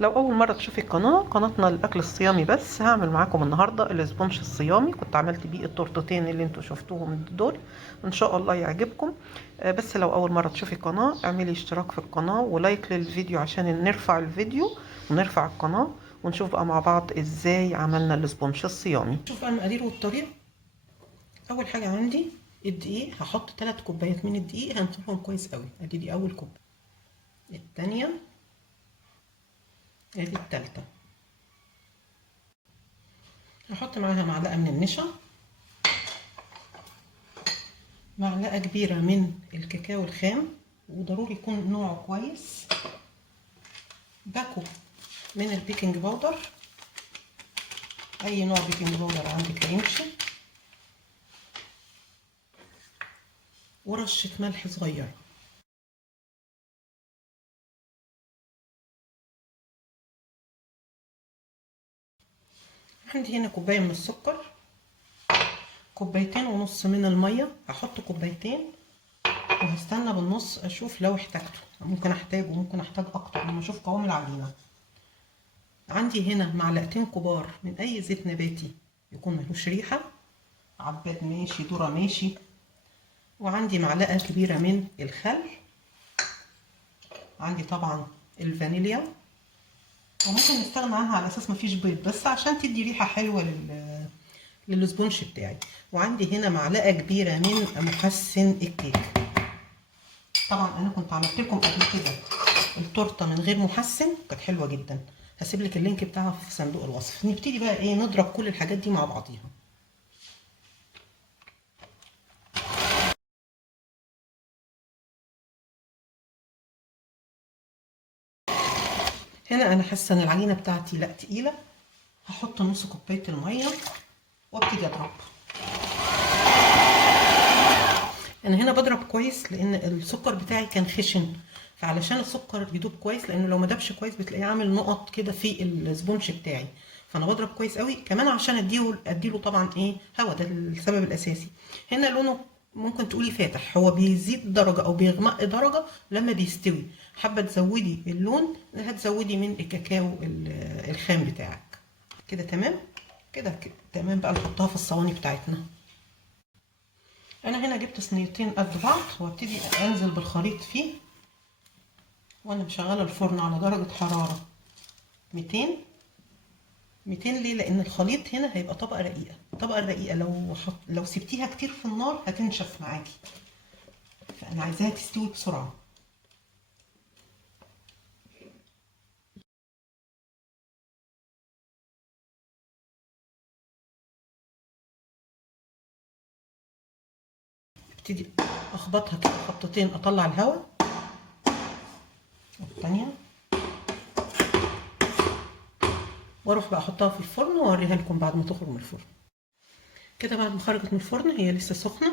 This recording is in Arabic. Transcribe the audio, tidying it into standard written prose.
لو اول مره تشوفي القناه، قناتنا الاكل الصيامي، بس هعمل معاكم النهارده الاسبونش الصيامي. كنت عملت بيه التورتتين اللي انتوا شفتوهم دول، ان شاء الله يعجبكم. بس لو اول مره تشوفي القناه، اعملي اشتراك في القناه ولايك للفيديو عشان نرفع الفيديو ونرفع القناه، ونشوف بقى مع بعض ازاي عملنا الاسبونش الصيامي. شوف بقى المقادير والطريقه. اول حاجه عندي الدقيق، هحط 3 كوبايات من الدقيق، هنطحنهم كويس قوي. ادي دي اول كوب، الثانيه، ادي الثالثه. هحط معاها معلقه من النشا، معلقه كبيره من الكاكاو الخام، وضروري يكون نوعه كويس، باكو من البيكنج باودر، اي نوع بيكنج باودر عندك هيمشي، ورشه ملح صغيره. عندي هنا كوبايه من السكر، كوبايتين ونص من الميه. هحط كوبايتين وهستنى بالنص اشوف لو احتاجته، ممكن احتاجه، ممكن احتاج اكتر لما اشوف قوام العجينه. عندي هنا معلقتين كبار من اي زيت نباتي يكون ملوش ريحه، عباد ماشي، ذره ماشي، وعندي معلقه كبيره من الخل، عندي طبعا الفانيليا، وممكن نستغنى عنها على اساس مفيش بيض، بس عشان تدي ريحه حلوه للسبونش بتاعي. وعندي هنا معلقه كبيره من محسن الكيك. طبعا انا كنت عملت لكم قبل كده التورته من غير محسن، كانت حلوه جدا. هسيب لك اللينك بتاعها في صندوق الوصف. نبتدي بقى ايه، نضرب كل الحاجات دي مع بعضيها. هنا انا حاسه ان العجينه بتاعتي لا تقيله، هحط نص كوبايه الميه وابتدي اضرب. انا هنا بضرب كويس لان السكر بتاعي كان خشن، فعلشان السكر يدوب كويس، لانه لو ما دابش كويس بتلاقيه عامل نقط كده في السبونش بتاعي، فانا بضرب كويس قوي كمان عشان اديله طبعا ايه هوا، ده السبب الاساسي. هنا لونه ممكن تقولي فاتح، هو بيزيد درجه او بيغمق درجه لما بيستوي. حابه تزودي اللون، هتزودي من الكاكاو الخام بتاعك. كده تمام، كده تمام. بقى نحطها في الصواني بتاعتنا. انا هنا جبت صينيتين قد بعض، وابتدي انزل بالخليط فيه، وانا مشغله الفرن على درجه حراره 200. ليه؟ لان الخليط هنا هيبقى طبقه رقيقه. الطبقه الرقيقه لو سبتيها كتير في النار هتنشف معاكي، فانا عايزاها تستوي بسرعه. ابتدي اخبطها كده خبطتين، اطلع الهواء، والتانيه، واروح بقى احطها في الفرن واوريها لكم بعد ما تخرج من الفرن. كده بعد ما خرجت من الفرن هي لسه سخنه،